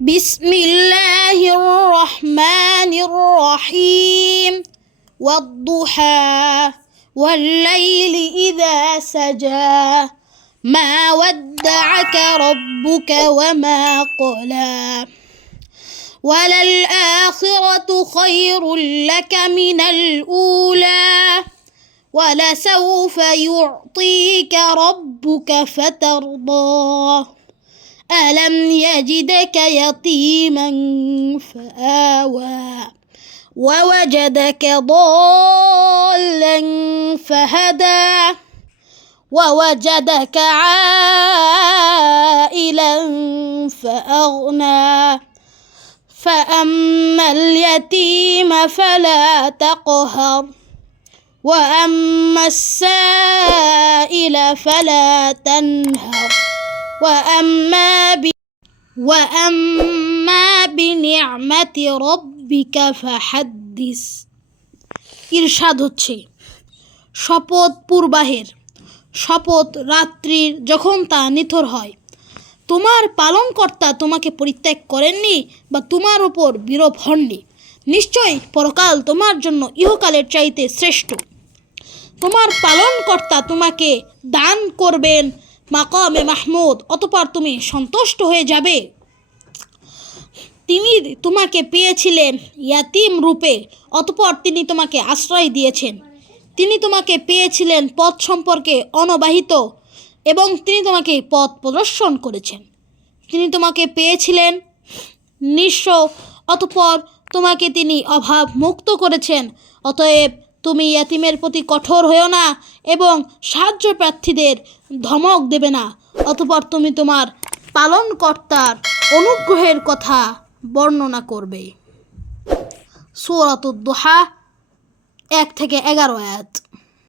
بسم الله الرحمن الرحيم والضحى والليل إذا سجى ما ودعك ربك وما قلى وللآخرة خير لك من الأولى ولسوف يعطيك ربك فترضى ألم يجدك يتيما فآوى ووجدك ضالا فهدى ووجدك عائلا فأغنى فأما اليتيم فلا تقهر وأما السائل فلا تنهر وأما بنعمة ربك فحدث। ইরশাদ হচ্ছে, শপথ পূর্বাহের, শপথ রাত্রির যখন তা নিথর হয়। তোমার পালনকর্তা তোমাকে পরিত্যাগ করেননি বা তোমার উপর বিরূপ হননি। নিশ্চয়ই পরকাল তোমার জন্য ইহকালের চাইতে শ্রেষ্ঠ। তোমার পালনকর্তা তোমাকে দান করবেন মাকামে মাহমুদ, অতঃপর তুমি সন্তুষ্ট হয়ে যাবে। তিনি তোমাকে পেয়েছিলেন ইয়াতিম রূপে, অতঃপর তিনি তোমাকে আশ্রয় দিয়েছেন। তিনি তোমাকে পেয়েছিলেন পথ সম্পর্কে অনবাহিত এবং তিনি তোমাকে পথ প্রদর্শন করেছেন। তিনি তোমাকে পেয়েছিলেন নিঃস্ব, অতঃপর তোমাকে তিনি অভাব মুক্ত করেছেন। অতএব তুমি ইয়াতিমের প্রতি কঠোর হয়েও না এবং সাহায্য প্রার্থীদের ধমক দেবে না। অতঃপর তুমি তোমার পালনকর্তার অনুগ্রহের কথা বর্ণনা করবে। সূরাতুদ দুহা 1 থেকে 11 আয়াত।